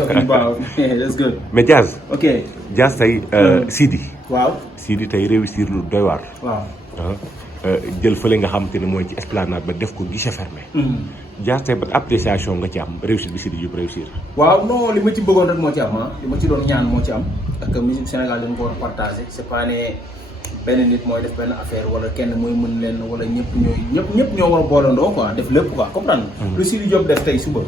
Wow, that's good. mais Diaz. Ok. Diaz tey Sidi. waaw. Sidi tey réussir lu doy waar. waaw. jël fële nga xam te ne mooy ci esplanade ba def ko guichet fermé. Diaz tey ba appréciation nga ci am réussite bi Sidi Diop réussir. waaw non li ma ci bëggoon rek moo ci am li ma ci doon ñaan moo ci am ak musique Sénégal dañ ko war a partagé c'est pas ne benn nit mooy def benn affaire wala kenn mooy mën leen wala ñëpp ñoo war a boolandoo quoi def lépp quoi comprendre lu Sidi Diop def tey suba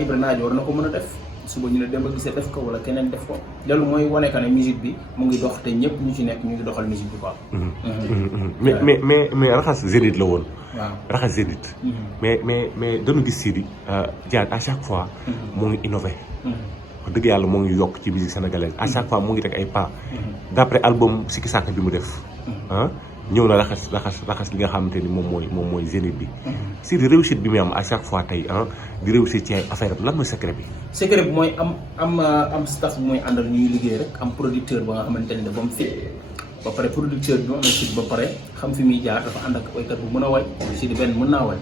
Ibra Nadio war na ko mën a def suba ñu ne Demba Guissé def ko wala keneen def ko loolu mooy wane que ne musique bi mu ngi dox te ñëpp ñu ci nekk ñu ngi doxal musique bi quoi. mais raxas Zénith la woon. waaw raxas Zénith. mais dañu gis Sidi Diaz à chaque fois. moo ngi innové. wax dëgg yàlla moo ngi yokk ci musique sénégalaise à chaque fois moo ngi teg ay pas. d'après album Sikki Sàkk bi mu def. ñëw na raxas li nga xamante ni moom mooy Zénith bi. Sidi réussite bi muy am à chaque fois tey di réussir ci ay affaire am lan mooy secret bi. secret bi mooy am staff bu mooy àndal ñuy liggéey rek am producteur ba nga xamante ne ba mu fit ba pare producteur bi mu am fit ba pare xam fi muy jaar dafa ànd ak waykat bu mën a way Sidi benn mën naa way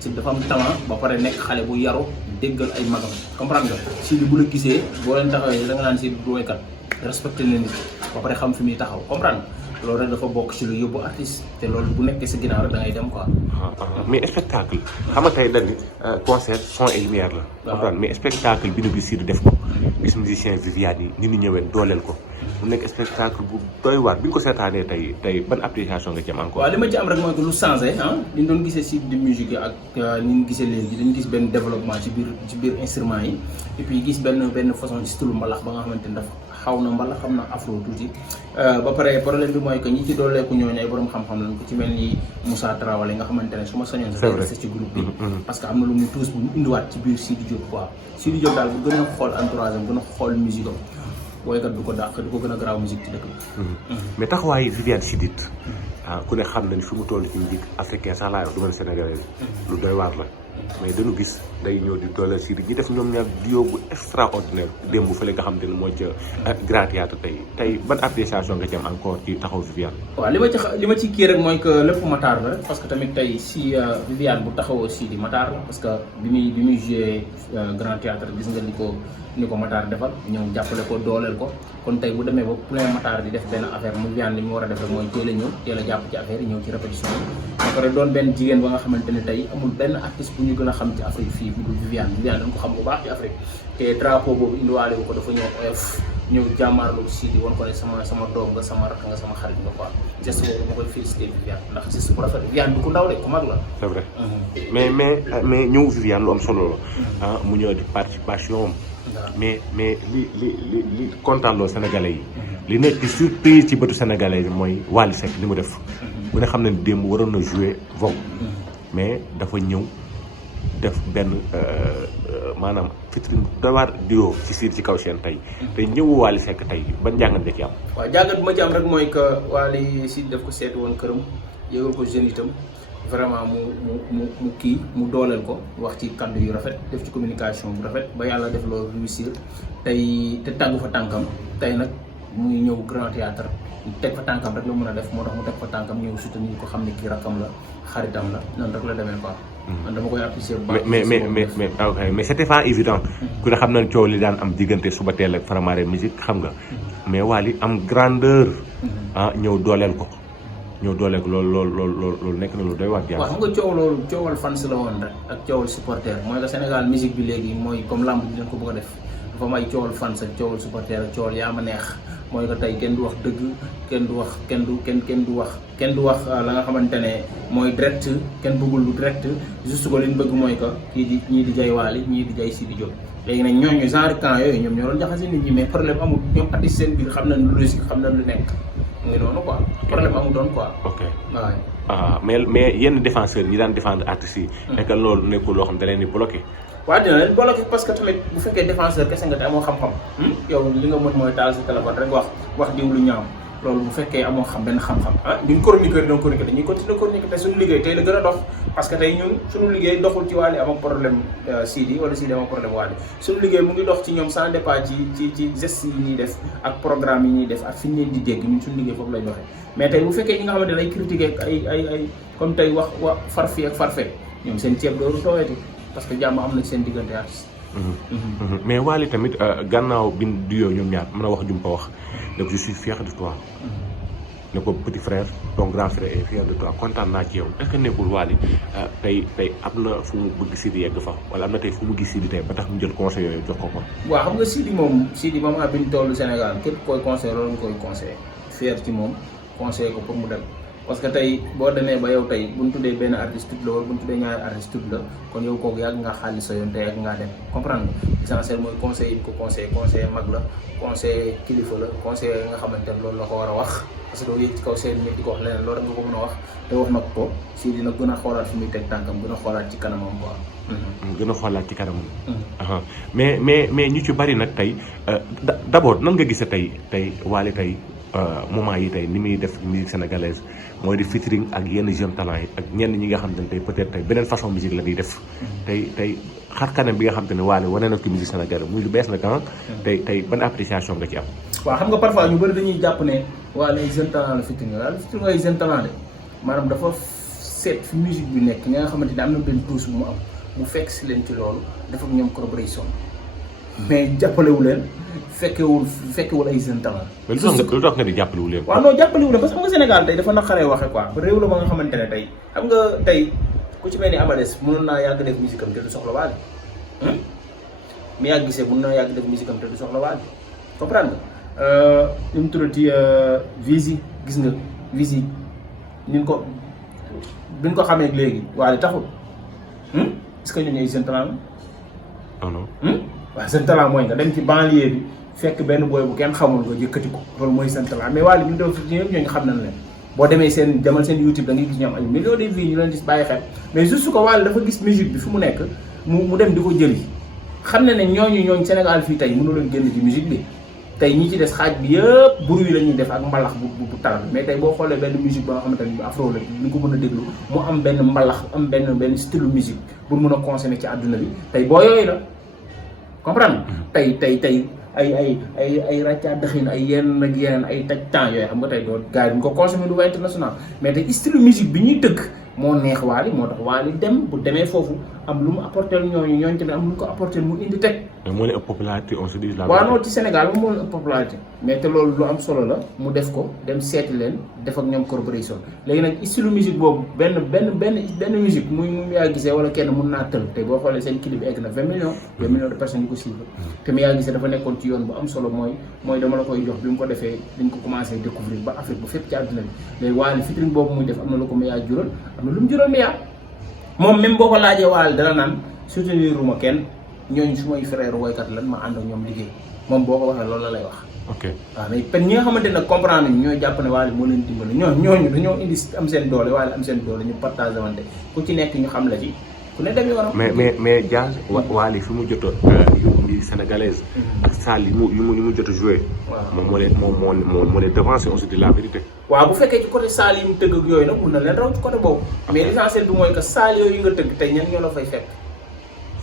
Sidi dafa am talent ba pare nekk xale bu yaru déggal ay magam comprendre nga Sidi bu la gisee boo leen taxawee da nga naan Sidi du waykat respecté na nit ba pare xam fi muy taxaw comprendre loolu rek dafa bokk ci lu yóbbu artiste te loolu bu nekkee sa ginnaaw rek da ngay dem quoi. mais spectacle xam nga tey dañu concert son et lumière la. comprendre mais spectacle bi ñu gis Sidi def ko gis musicien Viviane yi ni ñu ñëwee dooleel ko mu nekk spectacle bu doy waar bi ñu ko seetaanee tey ban appréciation nga ci am encore. waaw li ma ci am rek mooy que lu changé li ñu doon gisee si di musique ak ni ñu gisee léegi dañu gis benn développement ci biir instrument yi et puis gis benn façon style mbalax ba nga xamante ni dafa xaw na mbalax xam na afro tuuti ba pare problème bi mooy que ñi ci dooleeku ñooñu ay borom xam-xam lañ ko ci mel ni Moussa Traoré nga xamante ne su ma sañoon sax resté ci groupe bi parce que am na lu mu tuus bu mu indiwaat ci biir Sidi Diop quoi Sidi Diop daal bu gën a xool entourage am gën a xool musique am woykat du ko dàq du ko gën a garaaw musique ci dëkk bi. mais taxawaayu Viviane Chidid ku ne xam nañ fi mu toll ci musique africain sax laay wax du mel sénégalais lu doy waar la mais dañu gis day ñëw di dooleel Sidi ñi def ñoom ñaar duo bu extraordinaire démb fële nga xam te ne mooy ca Grand Théâtre tey ban appréciation nga ci am encore ci taxaw Viviane. waaw li ma ci kii rek mooy que lépp Matar la rek parce que tamit tey si Viviane bu taxawoo Sidi Matar la parce que bi muy joué Grand Théâtre gis nga ni ko Matar defal ñëw jàppale ko dooleel ko kon tey bu demee ba plein Matar di def benn affaire mu Viviane li mu war a def rek mooy teel a ñëw teel a jàpp ci affaire yi ñëw ci répétition yi ba pare doon benn jigéen ba nga xamante ne tey amul benn artiste bu ñu gën a xam ci Afrique fii bu dul Viviane dañ ko xam bu baax ci Afrique te drapeau boobu indiwaale ko dafa ñëw oyof ñëw jàmmaarlu Sidi woon ko ne sama doom nga sama rakk nga sama xarit nga quoi geste boobu ma koy félicité Viviane ndax geste bu rafet Viviane du ko ndaw de ku mag la. c'est vrai mais ñëw Viviane lu am solo la mu ñëw di participation am mais li kontaan loo Sénégalais yi li nekk surprise ci bëtu Sénégalais yi mooy Wally Seck li mu def bu ne xam ne démb waroon na jouer Vogue mais dafa ñëw def benn maanaam featuring dawaar duo ci Sidi ci kaw seen tey te ñëwu Wally Seck tey ban jàngat nga ci am. waaw jàngat bi ma ci am rek mooy que Wally Sidi daf ko seeti woon këram yëgal ko jeune itam vraiment mu kii mu dooleel ko wax ci kàddu yu rafet def ci communication bu rafet ba yàlla def loolu réussir tey te tàggu fa tànkam tey nag mu ngi ñëw Grand Théâtre teg fa tànkam rek la mën a def moo tax mu teg fa tànkam ñëw soutenir ko xam ne kii rakkam la xaritam la noonu rek la demee quoi. man dama koy apprécier bu baax. mais c'était pas évident. ku ne xam nañ coow li daan am diggante suba teel ak Faramare musique xam nga. mais Wally am grandeur. ñëw dooleel ko. loolu nekk na lu doy waar. waaw xam nga coow loolu coowal fans la woon rek ak coowal supporter mooy que Sénégal musique bi léegi mooy comme lamb bi dañ ko bëgg a def dafa am ay coowal fans ak coowal supporter ak coowal yaa ma neex mooy que tey kenn du wax dëgg kenn du wax la nga xamante ne mooy direct kenn bëggul lu direct juste ko li ñu bëgg mooy que ñii di jay Wally ñii di jay Sidi Diop léegi nag ñooñu genre camp yooyu ñoom ñoo doon jaxase nit ñi mais problème amul ñoom artiste seen biir xam nañ lu logique xam nañ lu nekk mu ngi noonu quoi problème amu doon quoi. ok waaw. mais yenn défenseurs ñi daan défendre artistes yi. nekk loolu nekkul loo xam da leen di bloqué. waaw dina leen bloqué parce que tamit bu fekkee défenseur kese nga te amoo xam-xam. yow li nga mën mooy taal si téléphone rek wax diw lu ñaaw loolu bu fekkee amoo benn xam-xam ñun chroniqueur doon chroniqueur dañuy continuer chroniqueur te suñu liggéey tey la gën a dox parce que tey ñun suñu liggéey doxul ci Wally am ak problème Sidi wala Sidi am ak problème Wally suñu liggéey mu ngi dox ci ñoom sans départ ci gestes yi ñuy def ak programme yi ñuy def ak fi ñu leen di dégg ñun suñu liggéey foofu lay doxee mais tey bu fekkee ñi nga xamante ne ay critiquer ay comme tey wax farfi ak farfe ñoom seen ceeb dooru tooyati parce que jàmm am na seen diggante artiste mais Wally tamit gannaaw bi duyoo ñoom ñaar mën a wax jum ko wax donc je suis fier de toi. ne ko petit frère ton grand frère est fier de toi kontaan naa ci yow est-ce que nekkul Wally tey am na fu mu bëgg Sidy yegg fa wala am na tey fu mu gis Sidy tey ba tax mu jël conseil yooyu jox ko ko. waaw xam nga Sidy moom bi ñu tollu Sénégal képp koy conseil loolu nga koy conseillé fier ci moom conseillé ko pour mu dem parce que tey boo demee ba yow tey bu ñu tuddee benn artiste tudd la wala bu ñu tuddee ñaari artiste tudd la kon yow kooku yàgg ngaa xaalis sa yoon te yàgg ngaa dem comprendre nga essentiel mooy conseil yi ko conseil mag la conseil kilifa la conseil nga xamante ne loolu la ko war a wax parce que doo yëg ci kaw seen nit di ko wax leneen loolu rek nga ko mën a wax te wax nag ko Sidy dina gën a xoolaat fi muy teg tànkam gën a xoolaat ci kanamam quoi. gën a xoolaat ci kanamam. mais ñu ci bari nag tey d'abord nan nga gisee tey Wally tey moment yi tey ni muy def musique sénégalaise mooy di featuring ak yenn jeunes talents yi ak ñenn ñi nga xam ne tey peut-être tey beneen façon musique la ñuy def. tey xar kanam bi nga xam te ne Wally wane na ko musique sénégalaise muy lu bees nag tey ban appréciation nga ci am. waaw xam nga parfois ñu bëri dañuy jàpp ne Wally ay jeunes talents la featuring waaye featuring ay jeunes talents de maanaam dafa seet fi musique bi nekk ñi nga xamante ne am na benn touche bu mu am mu fekk si leen ci loolu def ak ñoom collaboration mais jàppalewu leen fekkewul ay jeunes talents. mais lu tax nga di jàppalewu leen. waaw non jàppalewu leen parce que xam nga Sénégal tey dafa naqaree waxe quoi réew la ba nga xamante ne tey xam nga tey ku ci mel ni Amades mënoon naa yàgg def musique am te du soxla Wally mi yàgg gisee mën naa yàgg def musique am te du soxla Wally comprendre nga li mu tuddati Vizi gis nga Vizi ni ko biñ ko xamee léegi Wally taxul est-ce que ñun ñooy jeune talent la. non. waaw jeune talent mooy nga dem ci banlieue bi fekk benn booy bu kenn xamul nga yëkkati ko loolu mooy jeune talent mais Wally ñu doon fi ñëpp ñooñu xam nañ leen boo demee seen demal seen YouTube da ngay gis ñu am ay millions de vues ñu leen gis bàyyi xel mais juste que Wally dafa gis musique bi fu mu nekk mu dem di ko jëli xam ne ñooñu Sénégal fii tey mënu leen génn ci musique bi tey ñi ci des xaaj bi yëpp bruit la ñuy def ak mbalax bu tar mais tey boo xoolee benn musique ba nga xamante ni afro la ñu ko mën a déglu mu am benn mbalax am benn style musique pour mën a consommer ci àdduna bi tey boo yooyu la comprendre tey ay ràccaa dëxin ay yenn ak yeneen ay taj temps yooyu xam nga tey doo gars yi ñu ko consommer du va international mais tey style musique bi ñuy tëgg moo neex Wally moo tax Wally dem bu demee foofu am lu mu apporter ñooñu tamit am lu mu ko apporter mu indi teg. mais moo leen ëpp popularité on se dit la. waaw non ci Sénégal moom moo leen ëpp popularité mais te loolu lu am solo la mu def ko dem seeti leen def ak ñoom collaboration léegi nag style musique boobu benn musique muy yaa gisee wala kenn mun naa tël te boo xoolee seen clip bi egg na 20 millions de personnes yu ko suivre te mu yaa gisee dafa nekkoon ci yoon bu am solo mooy dama la koy jox bi mu ko defee dañ ko commencé découvrir ba Afrique bu fépp ci àdduna bi léegi Wally featuring boobu muy def am na lu ko mu yaa jural am na lu mu jural mi yaa moom même boo ko laajee Wally dana naan soutenir uma kenn ñooñu su may frère woykat lan ma ànd ak ñoom liggéey moom boo ko waxee loolu la lay wax. ok waaw mais pen ñi nga xamante ne comprendre nañu ñooy jàpp ne Wally moo leen dimbali ñooñu dañoo indi am seen doole Wally am seen doole ñu partagé wante ku ci nekk ñu xam la ci ku ne dem yoonam. mais Diaz Wally fi mu jot a yóbbu musique sénégalaise. ak salle yi mu jot a joué. waaw moom moo leen devancé on se dit la vérité. waaw bu fekkee ci côté salle yi mu tëgg ak yooyu nag mun na leen raw ci côté boobu. mais l'essentiel bi mooy que salle yooyu nga tëgg tey ñan ñoo la fay fekk.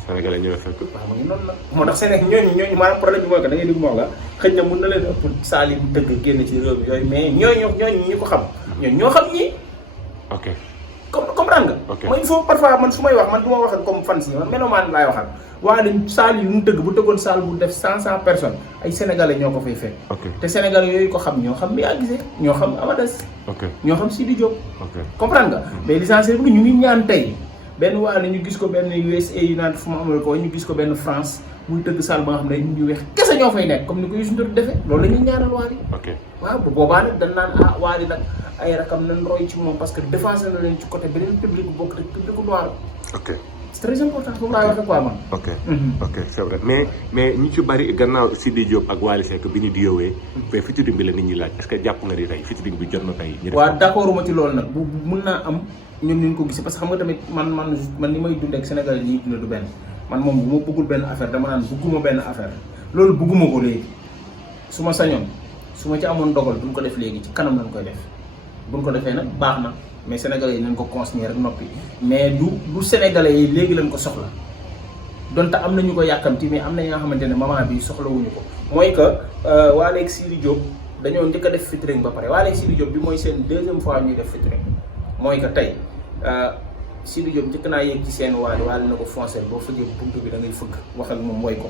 Sénégalais ñoo la fekk. waaw mooy noonu la moo tax Sénégal ñooñu maanaam problème bi mooy que da ngay dégg moo la xëy na mun na leen ëpp salle yi mu tëgg génn ci réew mi yooyu mais ñooñu ñi ko xam ñooñu ñoo xam ñii. ok comprendre nga. ok mooy il faut parfois man su may wax man du ma wax ak comme fan si man mélomane laay waxal waaye salle yu mu tëgg bu tëggoon salle bu def 100 personnes ay sénégalais ñoo ko fay fekk. ok te sénégalais yooyu ko xam ñoo xam mi yaa gisee ñoo xam Amades. ok ñoo xam Sidy Diop. ok comprendre nga. mais licencié bi ñu ngi ñaan tey benn waa ñu gis ko benn USA United fu mu amal ko ñu gis ko benn France muy tëgg salle ba nga xam ne ñu weex kese ñoo fay nekk comme ni ko Youssou Ndour defee loolu la ñuy ñaanal Wally. ok waaw bu boobaa nag dañ naan Wally nag ay rakam nañ roy ci moom parce que défense na leen ci côté beneen public bu bokk rek public noir. ok c'est très important foofu laay waxee quoi man. ok ok c'est vrai mais ñi ci bari gannaaw Sidy Diop ak Wally Seck bi ñu diyoowee. mais featuring bi la nit ñi laaj est-ce que jàpp nga ni tey featuring bi jot na tey. ñu def waaw d'accord ma ci loolu nag bu mun naa am ñoom ñu ko gisee parce que xam nga tamit man ni may dund ak Sénégal yi ñuy dund du benn man moom bu ma bëggul benn affaire dama naan bëgguma benn affaire loolu bëgguma ko léegi su ma sañoon su ma ci amoon dogal duñ ko def léegi ci kanam lañ koy def buñ ko defee nag baax na mais sénégalais yi nañ ko consigner rek noppi mais du sénégalais yi léegi lañ ko soxla donte am na ñu ko yàkkamti mais am na ñi nga xamante ne moment bi soxlawuñu ko mooy que Wally ak Sidy Diop dañoo njëkk a def featuring ba pare Wally ak Sidy Diop bi mooy seen deuxième fois ñuy def featuring mooy que tey Sidi Diop njëkk naa yéeg ci seen Wally na ko foncé boo fëggee buntu bi da ngay fëgg wax ak moom woy ko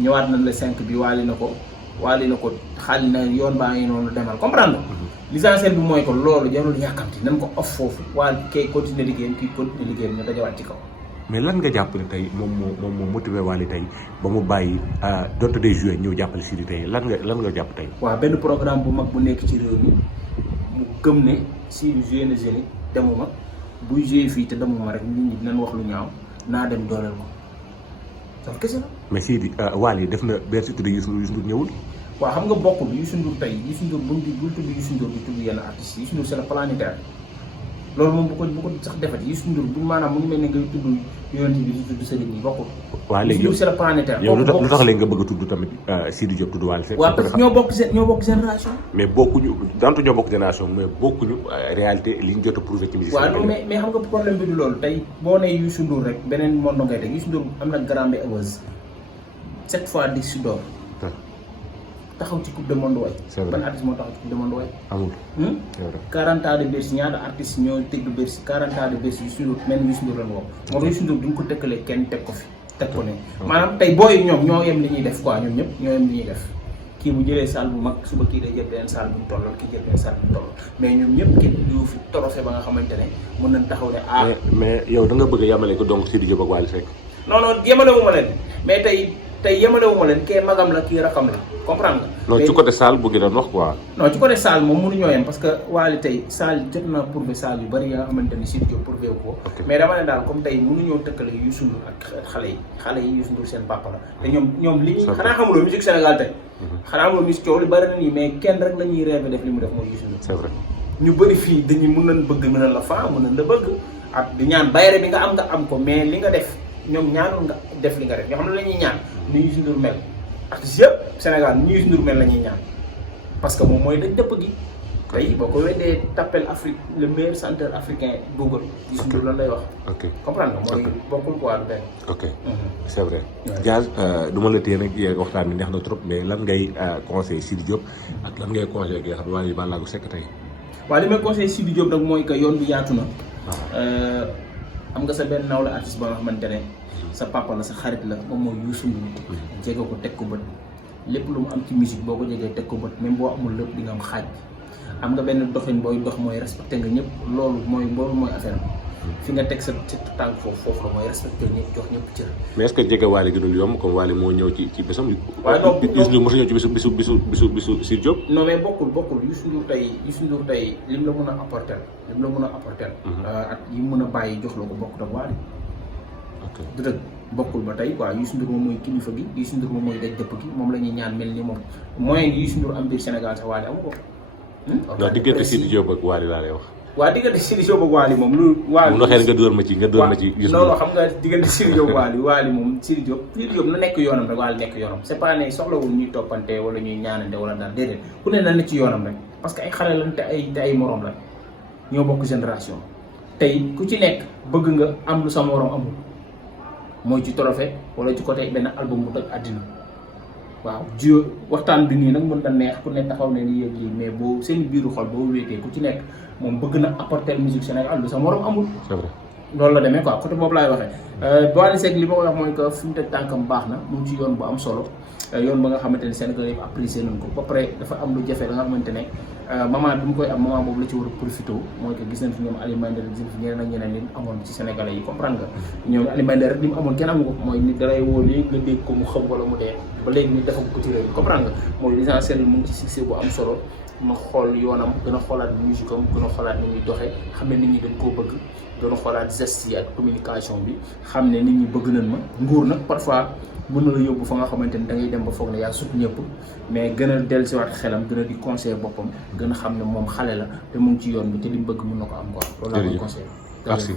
ñëwaat nañ le 5 bi Wally na ko xaali na yoon baa ngi noonu demal comprendre l'essentiel bi mooy ko loolu jarul yàkkamti nañ ko off foofu Wally kay continuer liggéeyam kii continuer liggéeyam ñu dajawaat ci kaw. mais lan nga jàpp ne tey moom moo motivé Wally tey ba mu bàyyi donte day joué ñëw jàppale Sidi tey lan nga jàpp tey. waaw benn programme bu mag bu nekk ci réew mi mu gëm ne Sidi joué na Zénith demuma buy joué fii te demuma rek nit ñi dinañ wax lu ñaaw naa dem dooleel ko loolu kese la. mais Sidi Wally def na benn surtout de Youssou Ndour ñëwul. waaw xam nga bokkul Youssou Ndour tey Youssou Ndour bul tudd Youssou Ndour di tudd yenn artistes Youssou Ndour c'est le planétaire loolu moom bu ko sax defati Youssou Ndour bu maanaam mu ngi mel ne ngay tudd yonent bi di tudd sëriñ yi bokkul. waaw léegi Youssou Ndour c'est le planétaire. yow lu tax léegi nga bëgg a tudd tamit Sidi Diop tudd Wally Seck. waaw parce que ñoo bokk génération. mais bokkuñu dantu ñoo bokk génération mais bokkuñu réalité li ñu jot a prouvé ci musique. waaw mais xam nga problème bi du loolu tey boo nee Youssou Ndour rek beneen monde ngay teg Youssou Ndour am na Grammy Awards 7 fois disque d'or taxaw ci coupe du monde way. c'est vrai ban artiste moo taxaw ci coupe du monde way. amul. c'est vrai 40 ans de Bercy ñaata artistes ñoo tëgg Bercy 40 ans de Bercy Youssou Ndour même Youssou Ndour la ñu woo. moo tax Youssou Ndour duñ ko tëkkalee kenn teg ko fi teg ko ne. maanaam tey booy ñoom ñoo yem li ñuy def quoi ñoom ñëpp ñoo yem li ñuy def kii bu jëlee salle bu mag suba kii day jël beneen salle bu mu tollal kii jël beneen salle bu mu tollal mais ñoom ñëpp kenn du fi trophée ba nga xamante ne mën nañ taxaw ne mais yow da nga bëgg a yamale ko donc Sidi Diop ak Wally Seck. non yemalewu ma leen mais tey yemalewu ma leen kee magam la kii rakam la comprendre nga. non ci côté salle bu gën a wax quoi. non ci côté salle moom mënuñoo yem parce que Wally tey salle jot naa prouvé salle yu bëri yi nga xamante ni Sidi Diop prouvé wu ko. mais dama ne daal comme tey mënuñoo tëkkale Youssou Ndour ak xale yi Youssou Ndour seen papa la te ñoom li ñuy xanaa xamuloo musique Sénégal tey. xanaa xamuloo musique coow li bëri na nii mais kenn rek la ñuy rêvé def li mu def mooy Youssou Ndour. c'est vrai ñu bëri fii dañuy mën nañ bëgg mën nañ la faa mën nañ la bëgg ak di ñaan bayre bi nga am ko mais li nga def ñoom ñaanul nga def li nga def ñoo xam ne la ñuy ñaan ni Youssou Ndour mel artistes yëpp Sénégal ni Youssou Ndour mel la ñuy ñaan parce que moom mooy dañ dëpp gi tey boo ko weddee tappel Afrique le meilleur chanteur africain Google Youssou Ndour lan lay wax. ok comprendre nga mooy bokkul quoi du benn. ok c'est vrai. Diaz du ma la téye nag waxtaan bi neex na trop mais lan ngay conseil Sidi Diop ak lan ngay conseil ki nga xam ne Wally Ballago Seck tey. waaw li may conseil Sidi Diop nag mooy que yoon bi yaatu na. am nga sa benn naw la artiste ba nga xamante ne sa papa la sa xarit la moom mooy Youssou Ndour. jege ko teg ko bët lépp lu mu am ci musique boo ko jegee teg ko bët même boo amul lépp di nga am xaaj am nga benn doxin booy dox mooy respecté nga ñëpp loolu mooy affaire fi nga teg sa tànk foofu la mooy respecté ñëpp jox ñëpp cër. mais est-ce que jege Wally gënul yomb comme Wally moo ñëw ci bésam. waaw non Youssou Ndour mos a ñëw ci bisu Sidi Diop. non mais bokkul Youssou Ndour tey lim la mën a apporter ak yi mën a bàyyi jox la ko bokkut ak Wally. ok du dëgg bokkul ba tey waaw Youssou Ndour moom mooy kilifa gi Youssou Ndour moom mooy daj dëpp gi moom la ñuy ñaan mel ni moom moyen yi Youssou Ndour am biir Sénégal sax Wally amu ko. non diggante Sidi Diop ak Wally laa lay wax. waaw diggante Sidi Diop ak Wally moom lu. Wally mu waxee nga dóor ma ci Youssou Ndour. non xam nga diggante Sidi Diop Wally moom Sidi Diop na nekk yoonam rek Wally nekk yoonam c'est pas ne soxlawul ñuy toppante wala ñuy ñaanante wala daal déedéet ku ne na ne ci yoonam rek parce que ay xale lañ te ay morom la ñoo bokk génération tey ku ci nekk bëgg nga am lu sa morom amul mooy ci trophée wala ci côté benn album bu toj àddina waaw jiw waxtaan bi nii nag mën na neex ku ne taxaw ne ni yëg lii mais boo seen biiru xol boo wéetee ku ci nekk moom bëgg na apporter musique Sénégal lu sa morom amul. c'est vrai loolu la demee quoi côté boobu laay waxee. Wally Seck li ma koy wax mooy que fi mu teg tànkam baax na mu ngi ci yoon bu am solo yoon ba nga xamante ne Sénégal yëpp apprécié nañ ko ba pare dafa am lu jafe la nga xamante ne moment bi mu koy am moment boobu la ci war a profité mooy que gis nañ fi ñoom Aliou Mandel gis nañ fi ñeneen ak ñeneen li amoon ci Sénégalais yi comprendre nga. ñoom Aliou Mandel rek li mu amoon kenn amu ko mooy nit dalay woo léegi nga dégg ko mu xam wala mu dee ba léegi nit dafa ko ci réew mi comprendre nga mooy l'essentiel mu ngi ci succès bu am solo ma xool yoonam gën a xoolaat musique am gën a xoolaat ni muy doxee xam ne nit ñi dañ koo bëgg gën a xoolaat geste yi ak communication bi xam ne nit ñi bëgg nañ ma nguur nag parfois mën na la yóbbu fa nga xamante ni da ngay dem ba foog ne yaa sut ñëpp mais gën a dellusiwaat xelam gën a di conseiller boppam gën a xam ne moom xale la te mu ngi ci yoon bi te li mu bëgg mën na ko am quoi loolu laa koy conseiller. merci.